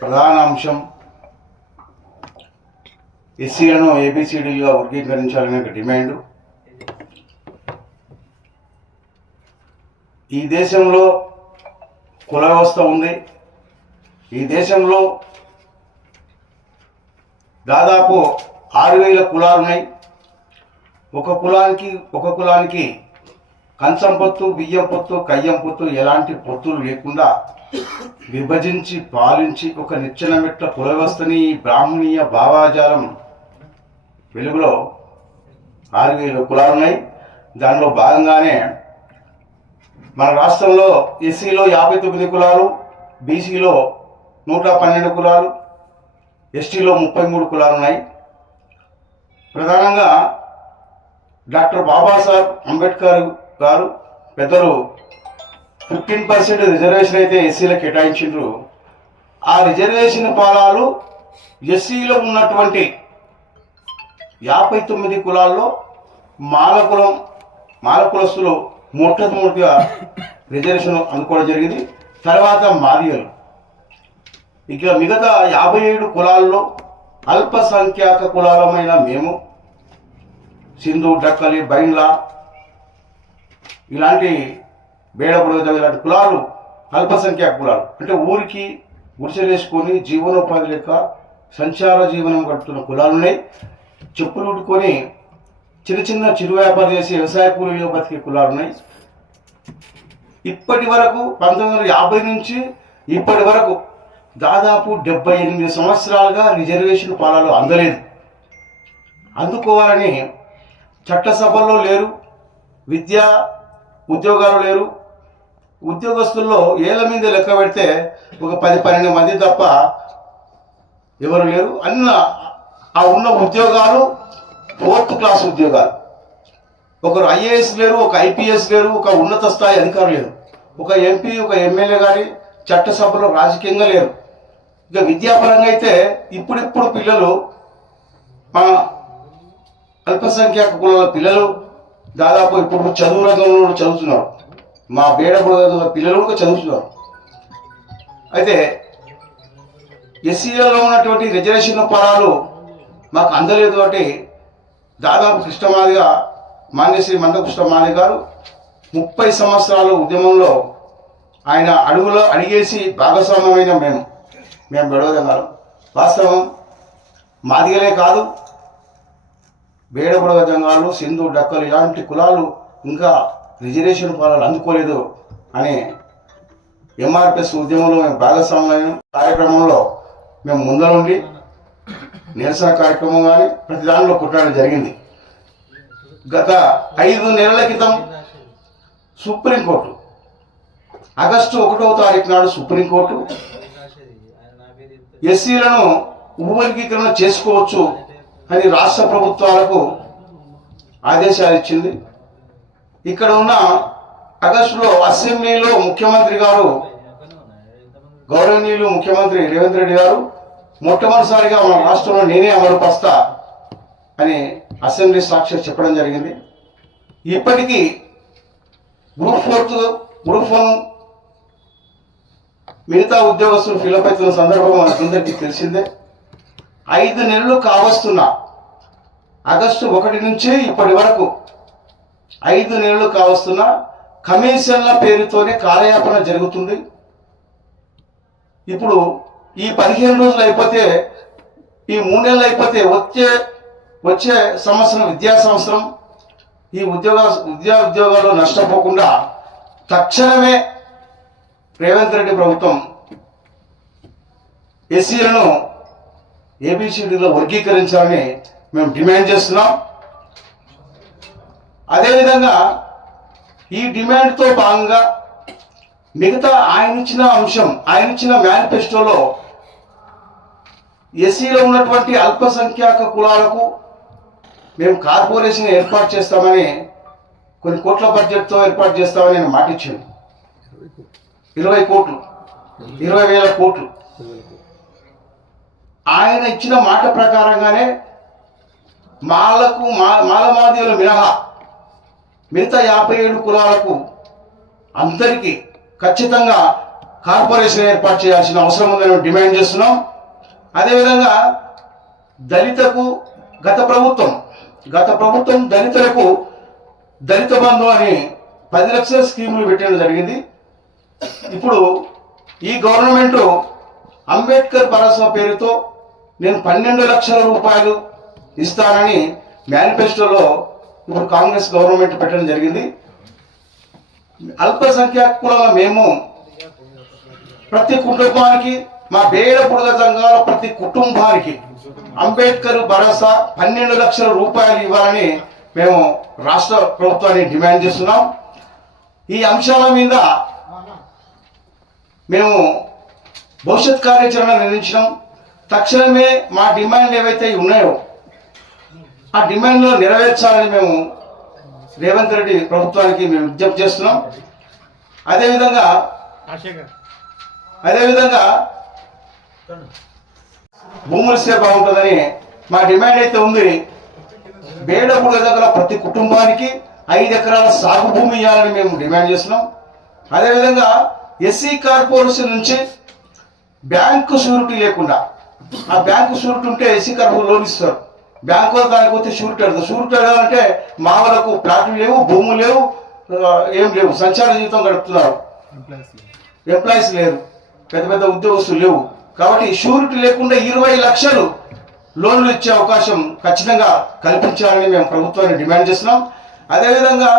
ప్రధాన అంశం ఎస్సీలను ఏబిసిడీలుగా వర్గీకరించాలనే డిమాండ్. ఈ దేశంలో కుల వ్యవస్థ ఉంది. ఈ దేశంలో దాదాపు 6,000 కులాలు ఉన్నాయి. ఒక కులానికి కంచం పొత్తు, బియ్యం పొత్తు, కయ్యం పొత్తు ఎలాంటి పొత్తులు లేకుండా విభజించి పాలించి ఒక నిచ్చెన మెట్ల కుల వ్యవస్థని బ్రాహ్మణీయ భావాజాలం వెలుగులో 6,000 కులాలు ఉన్నాయి. దానిలో భాగంగానే మన రాష్ట్రంలో ఎస్సీలో 59 కులాలు, బీసీలో 112 కులాలు, ఎస్టీలో 33 కులాలు ఉన్నాయి. ప్రధానంగా డాక్టర్ బాబాసాహెబ్ అంబేద్కర్ గారు పెద్దలు 15% రిజర్వేషన్ అయితే ఎస్సీలకు కేటాయించారు. ఆ రిజర్వేషన్ ఫలాలు ఎస్సీలో ఉన్నటువంటి 59 కులాల్లో మాల కులస్తులు మొట్టమొదటిగా రిజర్వేషన్ అందుకోవడం జరిగింది. తర్వాత మాదిగలు. ఇక మిగతా 57 కులాల్లో అల్పసంఖ్యాక కులాలమైన మేము సింధు, డక్కలి, బైండ్ల ఇలాంటి బేడబుడగ ఇలాంటి కులాలు అల్పసంఖ్యాక కులాలు. అంటే ఊరికి గుడిసెలేసుకొని జీవనోపాధి లెక్క సంచార జీవనం గడుపుతున్న కులాలు ఉన్నాయి. చెప్పులు ఉట్టుకొని చిన్న చిరు వ్యాపారం చేసి వ్యవసాయ కూలీలో బతికే కులాలు ఉన్నాయి. ఇప్పటి వరకు 1950 నుంచి ఇప్పటి వరకు దాదాపు 78 సంవత్సరాలుగా రిజర్వేషన్ ఫలాలు అందలేదు. అందుకోవాలని చట్టసభల్లో లేరు, విద్యా ఉద్యోగాలు లేరు. ఉద్యోగస్తుల్లో ఏళ్ళ మీద లెక్క పెడితే ఒక 10-12 మంది తప్ప ఎవరు లేరు. ఆ ఉన్న ఉద్యోగాలు 4th క్లాస్ ఉద్యోగాలు. ఒకరు ఐఏఎస్ లేరు, ఒక ఐపీఎస్ లేరు, ఒక ఉన్నత స్థాయి అధికారులు లేరు, ఒక ఎంపీ, ఒక ఎమ్మెల్యే కానీ చట్టసభలో రాజకీయంగా లేరు. ఇక విద్యాపరంగా అయితే ఇప్పుడిప్పుడు పిల్లలు మన అల్పసంఖ్యాక కులాల పిల్లలు దాదాపు ఇప్పుడు చదువు రంగంలో చదువుతున్నారు. మా బేడబుడ పిల్లలు కూడా చదువుతున్నారు. అయితే ఎస్సీలలో ఉన్నటువంటి రిజర్వేషన్ ఫలాలు మాకు అందలేదు. కాబట్టి దాదాపు కృష్ణమాదిగా మాన్యశ్రీ మందకృష్ణ మాది గారు 30 సంవత్సరాల ఉద్యమంలో ఆయన అడిగేసి భాగస్వామ్యమైన మేము బెడవదన్నారు. వాస్తవం మాదిగలే కాదు, బేడబుడగ జంగాలు, సింధు, డక్కలు ఇలాంటి కులాలు ఇంకా రిజర్వేషన్ ఫలాలు అందుకోలేదు అని ఎంఆర్పిఎస్ ఉద్యమంలో మేము భాగస్వామ్యం కార్యక్రమంలో మేము ముందరుండి నిరసన కార్యక్రమం కానీ ప్రతి దానిలో కొట్టడం జరిగింది. గత 5 నెలల క్రితం సుప్రీంకోర్టు ఆగస్టు 1వ తారీఖు నాడు సుప్రీంకోర్టు ఎస్సీలను ఉపవర్గీకరణ చేసుకోవచ్చు అని రాష్ట్ర ప్రభుత్వాలకు ఆదేశాలు ఇచ్చింది. ఇక్కడ ఉన్న ఆగస్టులో అసెంబ్లీలో ముఖ్యమంత్రి గారు, గౌరవనీయులు ముఖ్యమంత్రి రేవంత్ రెడ్డి గారు మొట్టమొదటిసారిగా మన రాష్ట్రంలో నేనే అమలుపరుస్తా అని అసెంబ్లీ సాక్షి చెప్పడం జరిగింది. ఇప్పటికీ గ్రూప్ 1 మిగతా ఉద్యోగస్తులు ఫిలప్ అవుతున్న సందర్భం మనకందరికీ తెలిసిందే. 5 నెలలు కావస్తున్నా ఆగస్టు 1 నుంచి ఇప్పటి వరకు 5 నెలలు కావస్తున్నా కమిషన్ల పేరుతోనే కాలయాపన జరుగుతుంది. ఇప్పుడు ఈ 15 రోజులు అయిపోతే, ఈ 3 నెలలు అయిపోతే వచ్చే సంవత్సరం విద్యా సంవత్సరం ఈ ఉద్యోగాలు నష్టపోకుండా తక్షణమే రేవంత్ రెడ్డి ప్రభుత్వం ఎస్సీలను ఏబిసిడీలో వర్గీకరించాలని మేము డిమాండ్ చేస్తున్నాం. అదేవిధంగా ఈ డిమాండ్తో భాగంగా మిగతా ఆయన ఇచ్చిన మేనిఫెస్టోలో ఎస్సీలో ఉన్నటువంటి అల్పసంఖ్యాక కులాలకు మేము కార్పొరేషన్ ఏర్పాటు చేస్తామని, కొన్ని కోట్ల బడ్జెట్తో ఏర్పాటు చేస్తామని నేను మాట ఇచ్చాను. 20,000 కోట్లు ఆయన ఇచ్చిన మాట ప్రకారంగానే మాలమాదిగలు మినహా మిగతా 57 కులాలకు అందరికీ ఖచ్చితంగా కార్పొరేషన్ ఏర్పాటు చేయాల్సిన అవసరం ఉందని డిమాండ్ చేస్తున్నాం. అదేవిధంగా దళితకు గత ప్రభుత్వం దళితులకు దళిత బంధు అని 10 లక్షల స్కీములు పెట్టడం జరిగింది. ఇప్పుడు ఈ గవర్నమెంట్ అంబేద్కర్ భరోసా పేరుతో నేను 12 లక్షల రూపాయలు ఇస్తానని మేనిఫెస్టోలో ఇప్పుడు కాంగ్రెస్ గవర్నమెంట్ పెట్టడం జరిగింది. అల్పసంఖ్యాకుల మేము ప్రతి కుటుంబానికి, మా బేడ బుడగ సంఘాల ప్రతి కుటుంబానికి అంబేద్కర్ భరోసా 12 లక్షల రూపాయలు ఇవ్వాలని మేము రాష్ట్ర ప్రభుత్వాన్ని డిమాండ్ చేస్తున్నాం. ఈ అంశాల మీద మేము భవిష్యత్ కార్యాచరణ నిర్ణయించడం, తక్షణమే మా డిమాండ్లు ఏవైతే ఉన్నాయో ఆ డిమాండ్లు నెరవేర్చాలని మేము రేవంత్ రెడ్డి ప్రభుత్వానికి మేము విజ్ఞప్తి చేస్తున్నాం. అదేవిధంగా భూములు ఇస్తే బాగుంటుందని మా డిమాండ్ అయితే ఉంది. బేడపూడ దగ్గర ప్రతి కుటుంబానికి 5 ఎకరాల సాగు భూమి ఇవ్వాలని మేము డిమాండ్ చేస్తున్నాం. అదేవిధంగా ఎస్సీ కార్పొరేషన్ నుంచి బ్యాంకు షూరిటీ లేకుండా, ఆ బ్యాంకు షూరిటీ ఉంటే ఎస్సీ కార్పొరేషన్ లోన్ ఇస్తారు. బ్యాంకు వాళ్ళు దానికి పోతే షూరిటీ అడుగుతారు. షూరిటీ అడగాలంటే మా వాళ్ళకు ప్లాట్లు లేవు, భూములు లేవు, ఏం లేవు, సంచార జీవితం గడుపుతున్నారు, ఎంప్లాయీస్ లేరు, పెద్ద పెద్ద ఉద్యోగస్తులు లేవు. కాబట్టి షూరిటీ లేకుండా 20 లక్షలు లోన్లు ఇచ్చే అవకాశం ఖచ్చితంగా కల్పించాలని మేము ప్రభుత్వాన్ని డిమాండ్ చేస్తున్నాం. అదేవిధంగా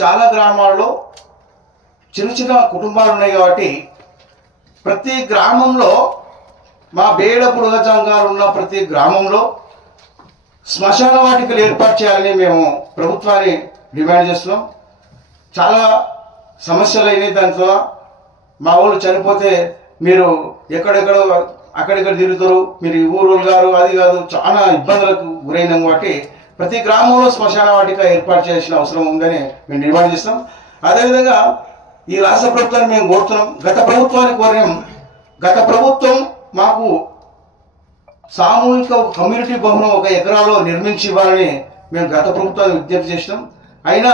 చాలా గ్రామాల్లో చిన్న చిన్న కుటుంబాలు ఉన్నాయి కాబట్టి ప్రతి గ్రామంలో, మా బేడ బుడగ సంఘాలు ఉన్న ప్రతి గ్రామంలో శ్మశాన వాటికలు ఏర్పాటు చేయాలని మేము ప్రభుత్వాన్ని డిమాండ్ చేస్తున్నాం. చాలా సమస్యలు అయినాయి. దాంట్లో మా వాళ్ళు చనిపోతే మీరు అక్కడెక్కడ తిరుగుతారు, మీరు ఊరు గారు, అది కాదు, చాలా ఇబ్బందులకు గురైనాం. కాబట్టి ప్రతి గ్రామంలో శ్మశాన వాటిక ఏర్పాటు చేయాల్సిన అవసరం ఉందని మేము డిమాండ్ చేస్తాం. అదేవిధంగా ఈ రాష్ట్ర ప్రభుత్వాన్ని మేము కోరుతున్నాం, గత ప్రభుత్వాన్ని కోరినాం. గత ప్రభుత్వం మాకు సామూహిక కమ్యూనిటీ భవనం 1 ఎకరాలో నిర్మించి ఇవ్వాలని మేము గత ప్రభుత్వాన్ని విజ్ఞప్తి చేసినాం. అయినా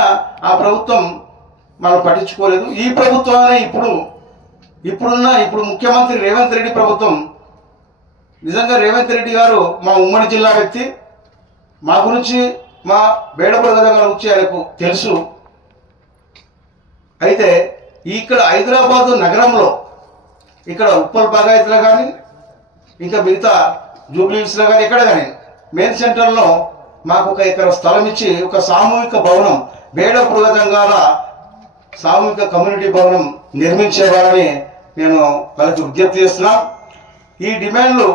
ఆ ప్రభుత్వం మనం పట్టించుకోలేదు. ఈ ప్రభుత్వాన్ని ఇప్పుడు ముఖ్యమంత్రి రేవంత్ రెడ్డి ప్రభుత్వం, నిజంగా రేవంత్ రెడ్డి గారు మా ఉమ్మడి జిల్లా వ్యక్తి, మా గురించి, మా బేడబుడగ గురించి ఆయనకు తెలుసు. అయితే ఇక్కడ హైదరాబాదు నగరంలో, ఇక్కడ ఉప్పల్ బాగాయత్లో కానీ, ఇంకా మిగతా జూబ్లీహిల్స్లో కానీ, ఎక్కడ కానీ మెయిన్ సెంటర్లో మాకు 1 ఎకరా స్థలం ఇచ్చి ఒక సామూహిక భవనం, బేడబుడగ సంఘాల సామూహిక కమ్యూనిటీ భవనం నిర్మించేవారని నేను వాళ్ళకి విజ్ఞప్తి చేస్తున్నా. ఈ డిమాండ్లు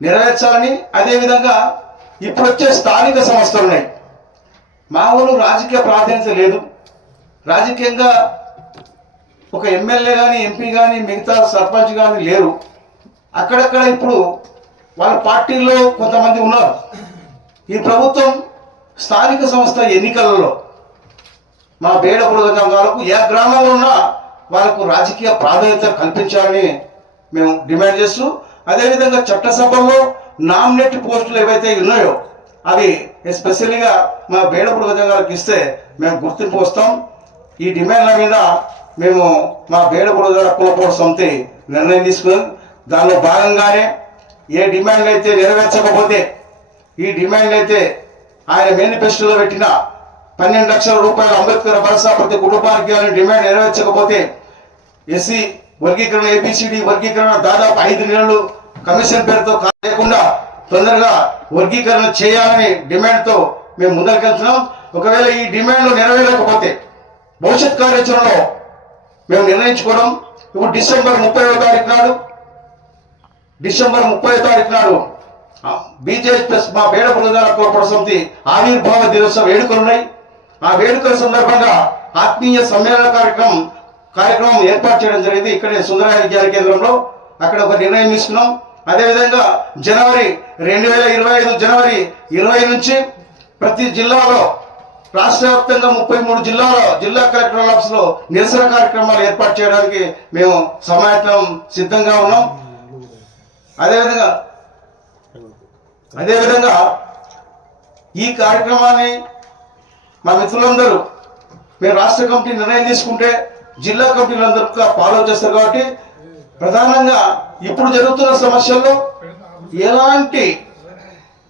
నెరవేర్చాలని, అదేవిధంగా ఇప్పుడు వచ్చే స్థానిక సంస్థలు ఉన్నాయి. మా ఊరు రాజకీయ ప్రాధాన్యత లేదు. రాజకీయంగా ఒక ఎమ్మెల్యే కానీ, ఎంపీ కానీ, మిగతా సర్పంచ్ కానీ లేరు. అక్కడక్కడ ఇప్పుడు వాళ్ళ పార్టీల్లో కొంతమంది ఉన్నారు. ఈ ప్రభుత్వం స్థానిక సంస్థ ఎన్నికలలో మా బేడబుడగ సంఘాలకు ఏ గ్రామంలో ఉన్నా వాళ్ళకు రాజకీయ ప్రాధాన్యత కల్పించాలని మేము డిమాండ్ చేస్తూ, అదేవిధంగా చట్టసభల్లో నామినేట్ పోస్టులు ఏవైతే ఉన్నాయో అవి ఎస్పెషల్గా మా బేడబుడగ సంఘాలకు ఇస్తే మేము గుర్తింపు వస్తాం. ఈ డిమాండ్ల మీద మేము మా బేడబుడగ కులపోడు సమితి నిర్ణయం తీసుకున్నాం. దానిలో భాగంగానే ఏ డిమాండ్లు అయితే నెరవేర్చకపోతే, ఈ డిమాండ్లు అయితే ఆయన మేనిఫెస్టోలో పెట్టిన 12 లక్షల రూపాయల అంబేద్కర్ భరోసా ప్రతి కుటుంబానికి అని డిమాండ్ నెరవేర్చకపోతే ఎస్సీ వర్గీకరణ, ఏబిసిడి వర్గీకరణ దాదాపు 5 నెలలు కమిషన్ పేరుతో కాకుండా తొందరగా వర్గీకరణ చేయాలని డిమాండ్తో మేము ముందరికెళ్తున్నాం. ఒకవేళ ఈ డిమాండ్లు నెరవేరకపోతే భవిష్యత్ కార్యాచరణలో మేము నిర్ణయించుకోవడం. ఇప్పుడు డిసెంబర్ 30వ తారీఖు నాడు బీజేపీ ప్లస్ మా బేడబుడగ కులపోడు సమితి ఆవిర్భావ దినోత్సవ వేడుకలు ఉన్నాయి. ఆ వేడుకల సందర్భంగా ఆత్మీయ సమ్మేళన కార్యక్రమం ఏర్పాటు చేయడం జరిగింది. ఇక్కడే సుందరయ్య విద్యా కేంద్రంలో. అక్కడ ఒక నిర్ణయం తీసుకున్నాం. అదేవిధంగా జనవరి 2020 నుంచి ప్రతి జిల్లాలో, రాష్ట్ర వ్యాప్తంగా 33 జిల్లాలో జిల్లా కలెక్టర్ ఆఫీస్ లో నిరసన కార్యక్రమాలు ఏర్పాటు చేయడానికి మేము సమాయత్నం సిద్ధంగా ఉన్నాం. అదేవిధంగా ఈ కార్యక్రమాన్ని మా మిత్రులందరూ, మేము రాష్ట్ర కమిటీ నిర్ణయం తీసుకుంటే జిల్లా కమిటీలందరూ ఫాలో చేస్తారు. కాబట్టి ప్రధానంగా ఇప్పుడు జరుగుతున్న సమస్యల్లో ఎలాంటి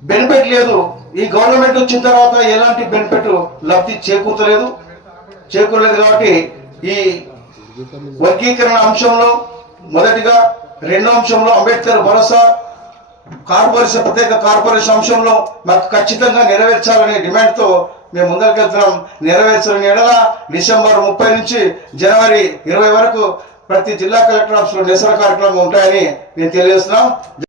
బెనిఫిట్ లేదు. ఈ గవర్నమెంట్ వచ్చిన తర్వాత ఎలాంటి బెనిఫిట్ లబ్ధి చేకూరలేదు. కాబట్టి ఈ వర్గీకరణ అంశంలో మొదటిగా, రెండో అంశంలో అంబేద్కర్ భరోసా కార్పొరేషన్, ప్రత్యేక కార్పొరేషన్ అంశంలో మాకు ఖచ్చితంగా నెరవేర్చాలనే డిమాండ్తో మేము ముందరికెళ్తున్నాం. నెరవేర్చాలని ఎడల డిసెంబర్ 30 నుంచి జనవరి 20 వరకు ప్రతి జిల్లా కలెక్టర్ ఆఫీసులో నిరసన కార్యక్రమం ఉంటాయని నేను తెలియజేస్తున్నాం.